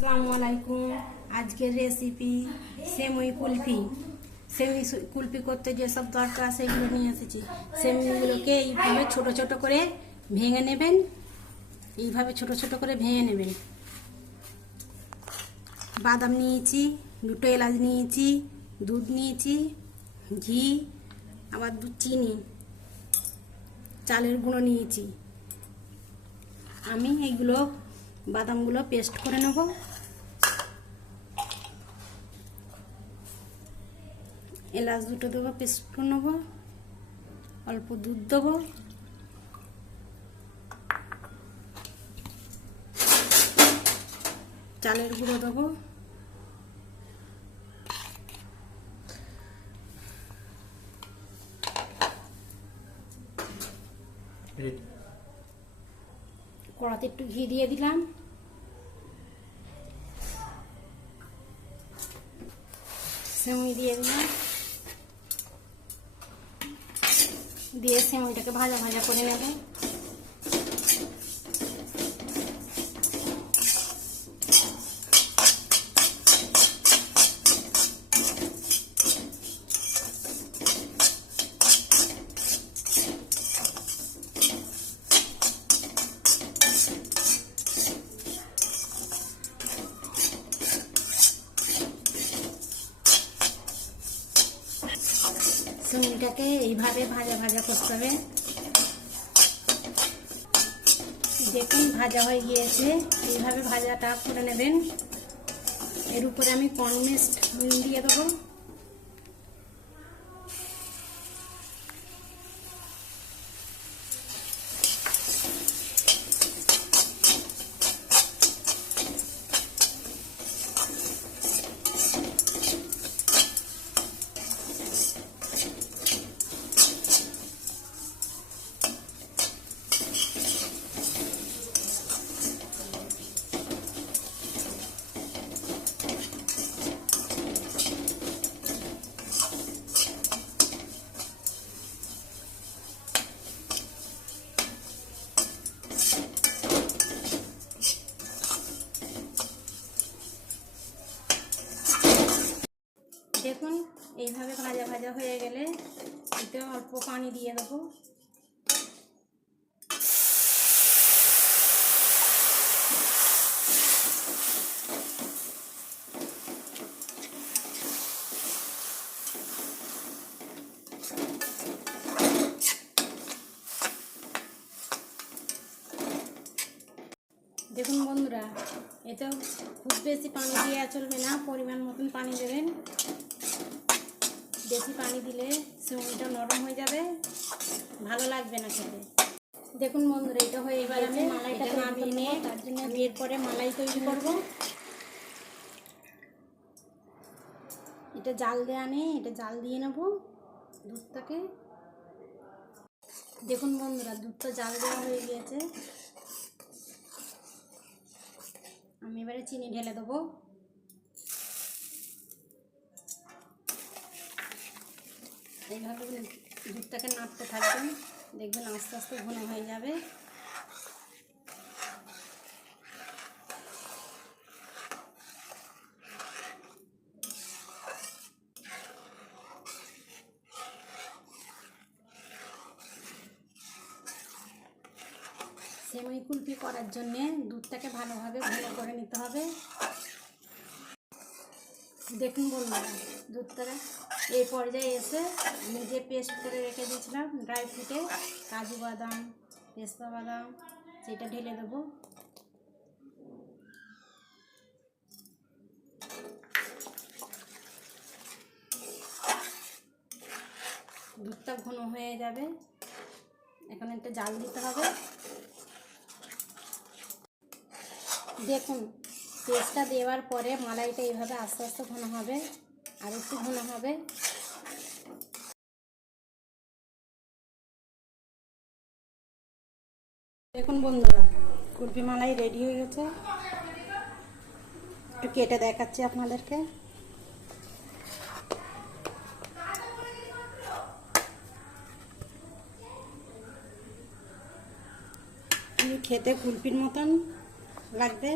আসসালামু আলাইকুম। আজকের রেসিপি সেমই কুলফি। সেমই কুলফি করতে যেসব দরকার সেগুলো নিয়ে এসেছি। সেমইগুলোকে এইভাবে ছোট ছোট করে ভেঙে নেবেন। এইভাবে ছোট ছোট করে ভেঙে নেবেন। বাদাম নিয়েছি, দুটো এলাচ নিয়েছি, দুধ নিয়েছি, ঘি, আবার চিনি, চালের গুঁড়ো নিয়েছি। আমি এইগুলো বাদামগুলো পেস্ট করে নেব। এলাচ দুটো দেবো, পেস্ট করে নেব। অল্প দুধ দেবো, চালের গুঁড়ো দেবো, কড়াতে একটু ঘি দিয়ে দিলাম, সেমই দিয়ে দিলাম, দিয়ে সেমইটাকে ভাজা ভাজা করে নেব। সেমইটাকে এইভাবে ভাজা ভাজা করতে হবে। দেখুন ভাজা হয়ে গিয়েছে। এইভাবে ভাজাটা করে নেবেন। এর উপরে আমি কর্নমিক্সড নুন দিয়ে দেবো। দেখুন এইভাবে ভাজা ভাজা হয়ে গেলে এতে অল্প পানি দিয়ে দেবো। দেখুন বন্ধুরা, এতে খুব বেশি পানি দিয়ে চলবে না, পরিমাণ মতন পানি দেবেন। বেশি পানি দিলে সেমইটা নরম হয়ে যাবে, ভালো লাগবে না খেতে। দেখুন বন্ধুরা, এটা হয়ে এবার আমি মালাইটা নামিয়ে নিয়ে তার জন্য আমি এরপরে মালাই তৈরি করব। এটা জাল দেওয়া নেই, এটা জাল দিয়ে নেব দুধটাকে। দেখুন বন্ধুরা, দুধটা জাল দেওয়া হয়ে গিয়েছে। আমি এবারে চিনি ঢেলে দেবো। এইভাবে দুধটাকে নাড়তে থাকবেন, দেখবেন আস্তে আস্তে ঘন হয়ে যাবে। সেমই কুলফি করার জন্যে দুধটাকে ভালোভাবে ঘন করে নিতে হবে। দেখুন বন্ধুরা, দুধটা এই পর্যায়ে এসে আমি যে পেস্ট করে রেখে দিয়েছিলাম ড্রাই ফ্রুটে, কাজু বাদাম, পেস্তা বাদাম, সেটা ঢেলে দেবো। দুধটা ঘন হয়ে যাবে, এখন একটা জাল দিতে হবে। দেখুন পেস্টটা দেওয়ার পরে মালাইটা এইভাবে আস্তে আস্তে ঘন হবে, আর একটু ঘন হবে। দেখুন বন্ধুরা, কুলফি মালাই রেডি হয়ে গেছে। একটু কেটে দেখাচ্ছি আপনাদেরকে। খেতে কুলফির মতন লাগবে।